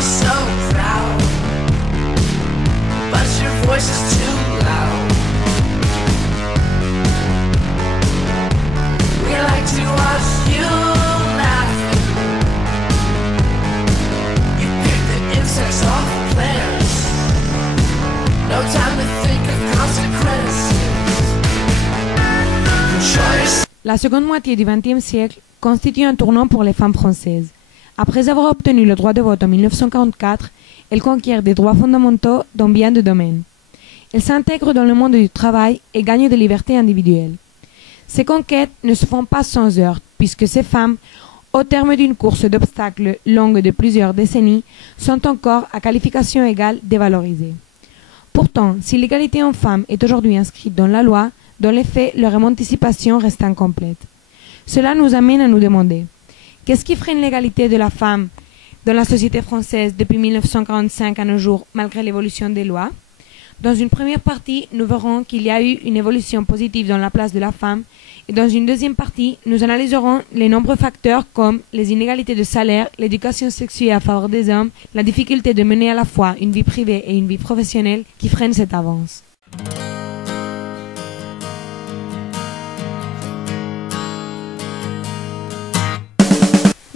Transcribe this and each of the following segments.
are so proud, but your voice is too loud. We like to watch you laugh. You pick the insects off the plants. No time to think of consequences. Enjoy yourself. La seconde moitié du XXe siècle constitue un tournant pour les femmes françaises. Après avoir obtenu le droit de vote en 1944, elles conquièrent des droits fondamentaux dans bien de domaines. Elles s'intègrent dans le monde du travail et gagnent des libertés individuelles. Ces conquêtes ne se font pas sans heurts, puisque ces femmes, au terme d'une course d'obstacles longue de plusieurs décennies, sont encore à qualification égale dévalorisées. Pourtant, si l'égalité homme-femme est aujourd'hui inscrite dans la loi, dans les faits, leur émancipation reste incomplète. Cela nous amène à nous demander, qu'est-ce qui freine l'égalité de la femme dans la société française depuis 1945 à nos jours, malgré l'évolution des lois? Dans une première partie, nous verrons qu'il y a eu une évolution positive dans la place de la femme, et dans une deuxième partie, nous analyserons les nombreux facteurs comme les inégalités de salaire, l'éducation sexuelle à faveur des hommes, la difficulté de mener à la fois une vie privée et une vie professionnelle qui freinent cette avance.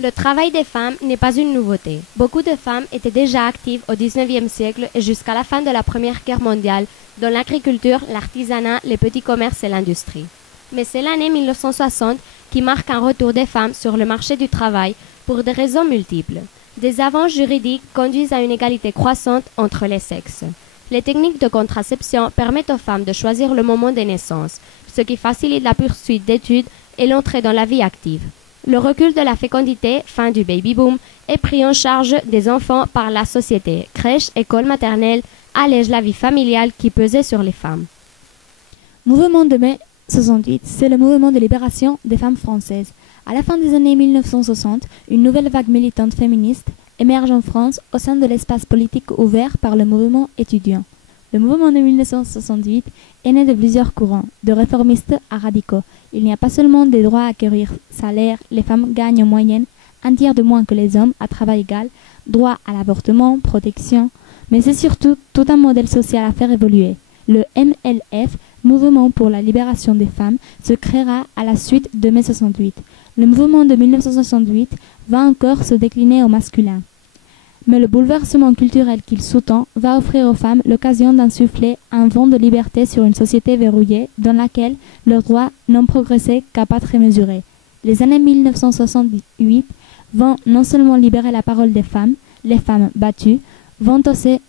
Le travail des femmes n'est pas une nouveauté. Beaucoup de femmes étaient déjà actives au XIXe siècle et jusqu'à la fin de la Première Guerre mondiale dans l'agriculture, l'artisanat, les petits commerces et l'industrie. Mais c'est l'année 1960 qui marque un retour des femmes sur le marché du travail pour des raisons multiples. Des avances juridiques conduisent à une égalité croissante entre les sexes. Les techniques de contraception permettent aux femmes de choisir le moment des naissances, ce qui facilite la poursuite d'études et l'entrée dans la vie active. Le recul de la fécondité, fin du baby-boom, est pris en charge des enfants par la société. Crèches, écoles maternelles allègent la vie familiale qui pesait sur les femmes. Mouvement de mai 68, c'est le mouvement de libération des femmes françaises. À la fin des années 1960, une nouvelle vague militante féministe émerge en France au sein de l'espace politique ouvert par le mouvement étudiant. Le mouvement de 1968 est né de plusieurs courants, de réformistes à radicaux. Il n'y a pas seulement des droits à acquérir salaire, les femmes gagnent en moyenne un tiers de moins que les hommes à travail égal, droit à l'avortement, protection, mais c'est surtout tout un modèle social à faire évoluer. Le MLF, Mouvement pour la libération des femmes, se créera à la suite de mai 68. Le mouvement de 1968 va encore se décliner au masculin. Mais le bouleversement culturel qu'il sous-tend va offrir aux femmes l'occasion d'insuffler un vent de liberté sur une société verrouillée dans laquelle leurs droits n'ont progressé qu'à pas très mesurés. Les années 1968 vont non seulement libérer la parole des femmes, les femmes battues vont aussi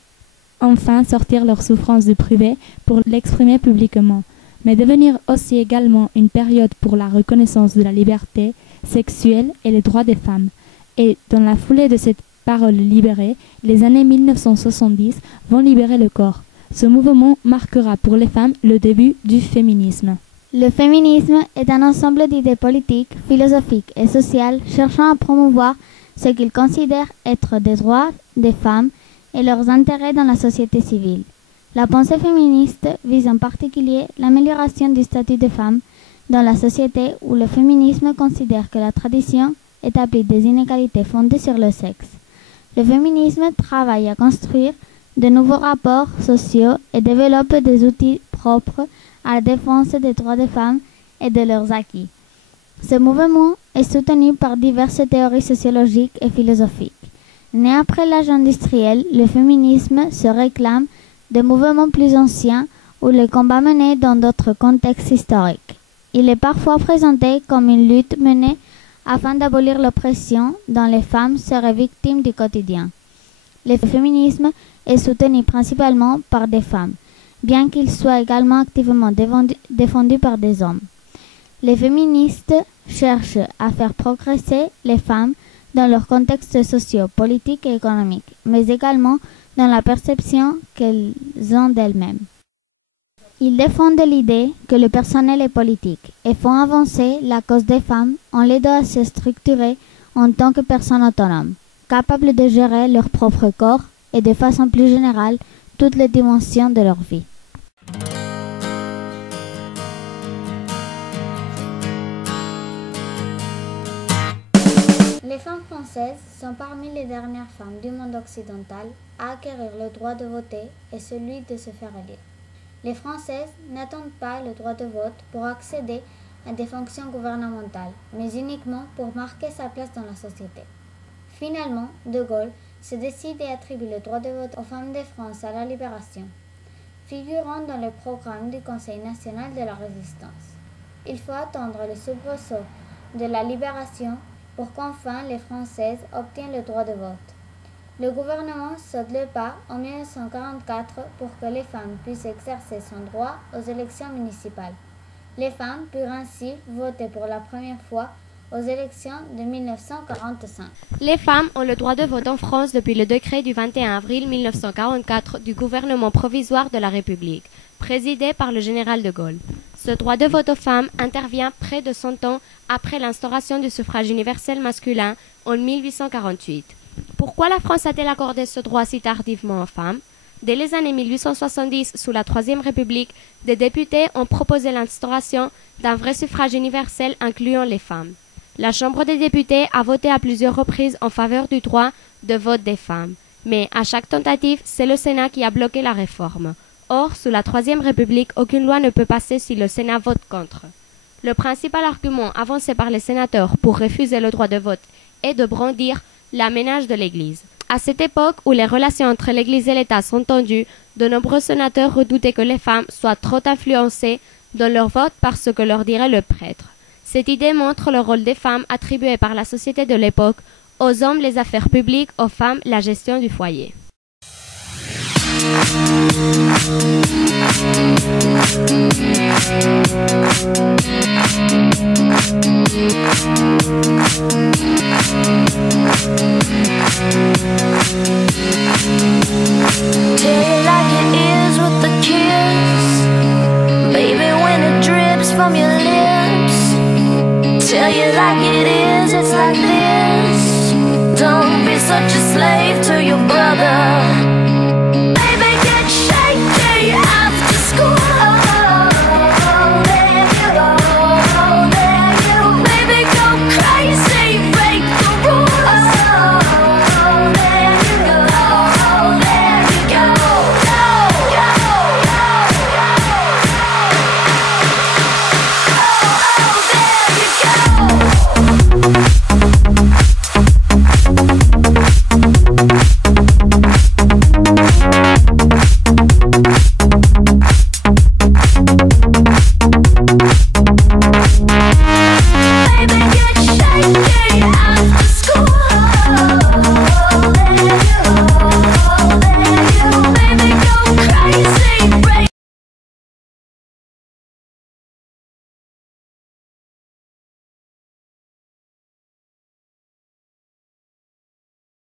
enfin sortir leur souffrance du privé pour l'exprimer publiquement, mais devenir aussi également une période pour la reconnaissance de la liberté sexuelle et les droits des femmes. Et dans la foulée de cette parole libérée, les années 1970 vont libérer le corps. Ce mouvement marquera pour les femmes le début du féminisme. Le féminisme est un ensemble d'idées politiques, philosophiques et sociales cherchant à promouvoir ce qu'ils considèrent être des droits des femmes et leurs intérêts dans la société civile. La pensée féministe vise en particulier l'amélioration du statut des femmes dans la société où le féminisme considère que la tradition établit des inégalités fondées sur le sexe. Le féminisme travaille à construire de nouveaux rapports sociaux et développe des outils propres à la défense des droits des femmes et de leurs acquis. Ce mouvement est soutenu par diverses théories sociologiques et philosophiques. Né après l'âge industriel, le féminisme se réclame de mouvements plus anciens ou le combat mené dans d'autres contextes historiques. Il est parfois présenté comme une lutte menée afin d'abolir l'oppression dont les femmes seraient victimes du quotidien. Le féminisme est soutenu principalement par des femmes, bien qu'il soit également activement défendu par des hommes. Les féministes cherchent à faire progresser les femmes dans leur contexte socio, politique et économique, mais également dans la perception qu'elles ont d'elles-mêmes. Ils défendent l'idée que le personnel est politique et font avancer la cause des femmes en l'aidant à se structurer en tant que personnes autonomes, capables de gérer leur propre corps et de façon plus générale toutes les dimensions de leur vie. Les femmes françaises sont parmi les dernières femmes du monde occidental à acquérir le droit de voter et celui de se faire élire. Les Françaises n'attendent pas le droit de vote pour accéder à des fonctions gouvernementales, mais uniquement pour marquer sa place dans la société. Finalement, De Gaulle se décide et attribue le droit de vote aux femmes de France à la Libération, figurant dans le programme du Conseil national de la Résistance. Il faut attendre le soubresaut de la Libération pour qu'enfin les Françaises obtiennent le droit de vote. Le gouvernement saute le pas en 1944 pour que les femmes puissent exercer son droit aux élections municipales. Les femmes purent ainsi voter pour la première fois aux élections de 1945. Les femmes ont le droit de vote en France depuis le décret du 21 avril 1944 du gouvernement provisoire de la République, présidé par le général de Gaulle. Ce droit de vote aux femmes intervient près de 100 ans après l'instauration du suffrage universel masculin en 1848. Pourquoi la France a-t-elle accordé ce droit si tardivement aux femmes? Dès les années 1870, sous la Troisième République, des députés ont proposé l'instauration d'un vrai suffrage universel incluant les femmes. La Chambre des députés a voté à plusieurs reprises en faveur du droit de vote des femmes, mais à chaque tentative, c'est le Sénat qui a bloqué la réforme. Or, sous la Troisième République, aucune loi ne peut passer si le Sénat vote contre. Le principal argument avancé par les sénateurs pour refuser le droit de vote est de brandir l'aménage de l'Église. À cette époque où les relations entre l'Église et l'État sont tendues, de nombreux sénateurs redoutaient que les femmes soient trop influencées dans leur vote par ce que leur dirait le prêtre. Cette idée montre le rôle des femmes attribué par la société de l'époque, aux hommes les affaires publiques, aux femmes la gestion du foyer. Tell you like it is with the kiss, baby, when it drips from your lips. Tell you like it is, it's like this. Don't be such a slave to your brother.